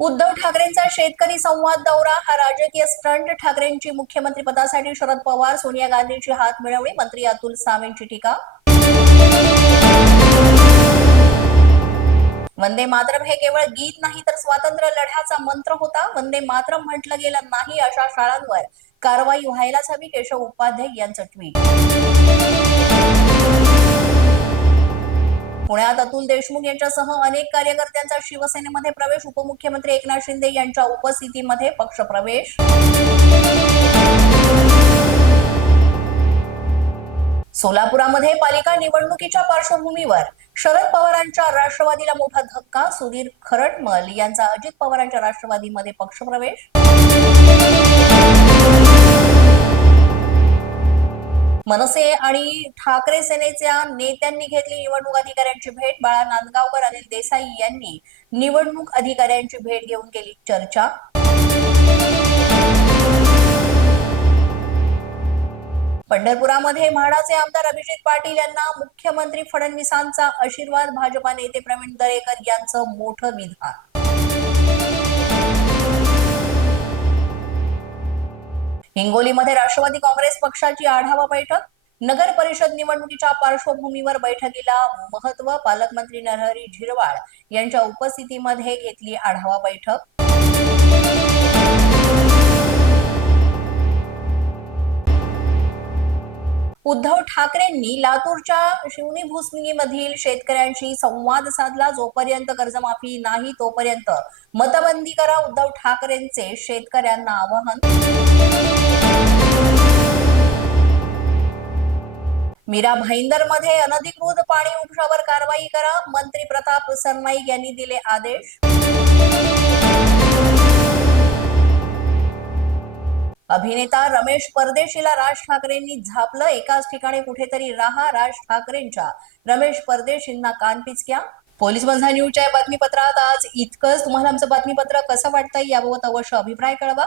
उद्धव ठाकरेंचा शेतकरी संवाद दौरा हा राजकीय स्टंट. ठाकरेंची मुख्यमंत्री पदासाठी शरद पवार सोनिया गांधींची हात मिळवणी मंत्री अतुल सावेंची टीका. वंदे मातरम हे केवळ गीत नाही तर स्वातंत्र्य लढ्याचा मंत्र होता. वंदे मातरम म्हटलं गेलं नाही अशा शाळांवर. कारवाई व्हायलाच हवी केशव उपाध्याय यांचं ट्विट. पुण्यात अतुल देशमुख यांच्यासह अनेक कार्यकर्त्यांचा शिवसेनेमध्ये प्रवेश. उपमुख्यमंत्री एकनाथ शिंदे यांच्या उपस्थितीमध्ये पक्षप्रवेश सोलापुरामध्ये पालिका निवडणुकीच्या पार्श्वभूमीवर शरद पवारांच्या राष्ट्रवादीला मोठा धक्का सुधीर खरटमल यांचा अजित पवारांच्या राष्ट्रवादीमध्ये पक्षप्रवेश मनसे आणि ठाकरे सेनेच्या नेत्यांनी घेतली निवडणूक अधिकाऱ्यांची भेट. बाळा नांदगावकर अनिल देसाई यांनी निवडणूक अधिकाऱ्यांची भेट घेऊन केली चर्चा. पंढरपुरामध्ये म्हाडाचे आमदार अभिजित पाटील यांना मुख्यमंत्री फडणवीसांचा आशीर्वाद. भाजपा नेते प्रवीण दरेकर यांचं मोठं विधान हिंगोलीमध्ये राष्ट्रवादी काँग्रेस पक्षाची आढावा बैठक नगर परिषद निवडणुकीच्या पार्श्वभूमीवर बैठकीला महत्त्व पालकमंत्री नरहरी झिरवाळ यांच्या उपस्थितीमध्ये घेतली आढावा बैठक. उद्धव ठाकरेंनी लातूरच्या शिवनी मधील शेतकऱ्यांशी संवाद साधला. जोपर्यंत कर्जमाफी नाही तोपर्यंत मतबंदी करा उद्धव ठाकरेंचे शेतकऱ्यांना आवाहन. मीरा भाईंदरमध्ये अनधिकृत पाणी उपशावर कारवाई करा मंत्री प्रताप सरनाईक यांनी दिले आदेश. अभिनेता रमेश परदेशीला राज ठाकरेंनी झापलं एकाच ठिकाणी कुठेतरी राहा राज ठाकरेंच्या. रमेश परदेशींना कानपिचक्या पोलीस बंधा न्यूजच्या बातमीपत्रात आज इतकंच. तुम्हाला आमचं बातमीपत्र कसं वाटतंय याबाबत अवश्य अभिप्राय कळवा.